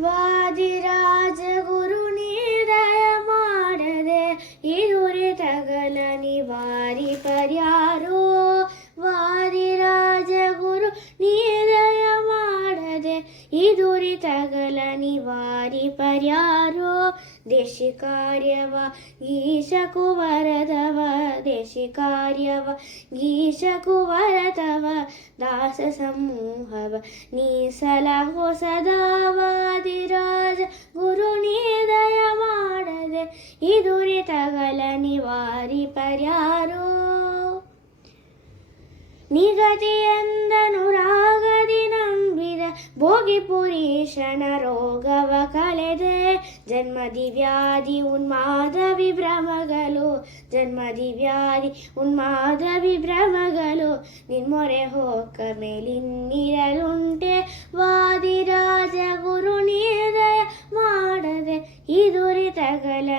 ವಾದಿರಾಜ ಗುರು ನೀದಯ ಮಾಡದೆ ಇದುರಿತಗಳ ನಿವಾರಿ ಪರ್ಯಾರೋ. ವಾದಿರಾಜ ಗುರು ನೀದಯ ಮಾಡದೆ ಇದುರಿತಗಳ ನಿವಾರಿ ಪರ್ಯಾರೋ. ದೇಶಿ ಕಾರ್ಯವ ಗೀಶಕು ವರದವ ದೇಶಿ ಕಾರ್ಯವ ಗೀಶಕು ವರದವ ದಾಸ ಸಮೂಹವ ನೀಸಲ ಹೊಸದವಾದಿರಾಜ ಗುರು ನೀದಯ ಮಾಡದೆ ಇದುರಿತಗಳ ನಿವಾರಿ ಪರ್ಯಾರೋ. ನಿಗದಿಯಂದನು ರಾಗದಿ ನಂಬಿದ ಭೋಗಿ ಪುರೀಶನ ರೋಗವ ಕಳೆದೆ. ಜನ್ಮದಿ ವ್ಯಾಧಿ ಉನ್ಮಾದ ವಿಭ್ರಮಗಳು ಜನ್ಮದಿ ವ್ಯಾಧಿ ಉನ್ಮಾದ ವಿಭ್ರಮಗಳು ನಿನ್ಮೊರೆ ಹೋಕ ಮೇಲಿನ್ನಿರಲುಂಟೆ. ವಾದಿರಾಜ ಗುರು ನೀದಯ ಮಾಡದೆ ಇದುರಿತಗಳ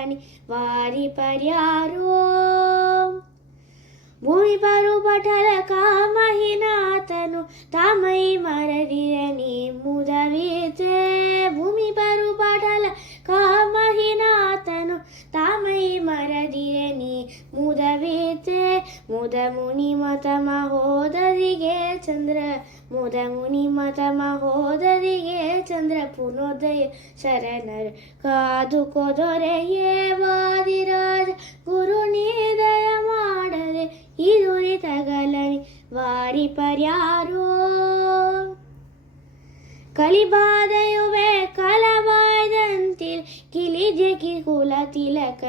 ವಾರಿ ಪರ್ಯಾರೋ. ಭೂಮಿ ಪರು ಪಟಲ ಕಾಮಹಿನಾಥನು ತಾಮೈ ಮರದಿರ ನೀ ಮುದವೀತೆ. ಭೂಮಿ ಪರು ಪಟಲ ಕಾಮಹಿನಾಥನು ತಾಮೈ ಮರದಿರ ನೀ ಮುದವೀತೆ. ಮುದ ಮುನಿ ಮತ ಮಹೋದರಿಗೆ ಚಂದ್ರ ಮುದ ಮುನಿ ಮತ ಮಹೋದರಿಗೆ ಚಂದ್ರ ಪುನೋದಯ ಶರಣರು ಕಾದುಕೋ ದೊರೆಯೇ. ವಾದಿರಾಜ ಗುರು ನೀದಯ ಮಾಡದೆ ಇದುರಿತಗಳ ವಾರಿ ಪರ್ಯಾರೋ. ಕಲಿಬಾಧಯುವೆ ಕಲವಾಯ್ದಂತಿಲ್ ಕಿಲಿಜಕಿ ಕುಲ ತಿಲಕ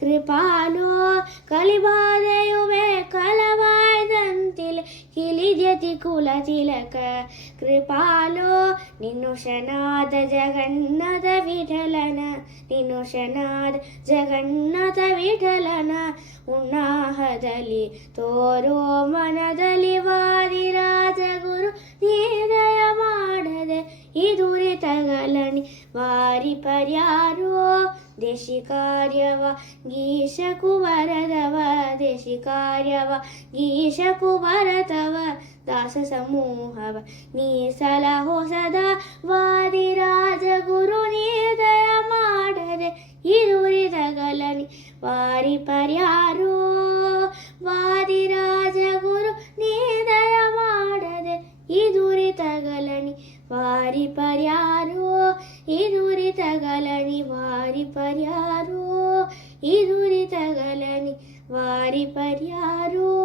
ಕೃಪಾಲೋ. ಕಲಿಬಾಧಯುವೆ ಕಲವಾಯ್ದಂತಿಲ್ ಕಿಲಿಜತಿ ಕುಲ ತಿಲಕ ಕೃಪಾಲೋ. ನಿನ್ನುಶನಾದ ಜಗನ್ನಾಥ ವಿಠಲನ ನಿನ್ನುಶನಾದ ಜಗನ್ನಾಥ ವಿಠಲನ ಉನ್ನಾಹದಲ್ಲಿ ತೋರೋ ಮನದಲ್ಲಿ. ವಾದಿರಾಜ ಗುರು ನೀದಯ ಮಾಡದೆ ಇದುರಿತಗಳ ವಾರಿ ಪರ್ಯಾರೋ. ದೇಶಿ ಕಾರ್ಯವ ಗೀಶಕು ವರದವ ದೇಶಿ ಕಾರ್ಯವ ಗೀಶಕು ವರದವ ದಾಸ ಸಮೂಹವ ನೀಸಲ ಹೊಸದ. ವಾದಿರಾಜ ಗುರು ನೀದಯ ಮಾಡದೆ ಇದುರಿತಗಳ ವಾರಿ ಪರ್ಯಾರೋ. ವಾದಿರಾಜ ಗುರು ನೀದಯ ಮಾಡದೆ ಇದುರಿತಗಳ ವಾರಿ ಪರ್ಯಾರೋ. ಇದುರಿತಗಳ ವಾರಿ ಪರ್ಯಾರೋ. ಇದುರಿತಗಳ ವಾರಿ ಪರ್ಯಾರೋ.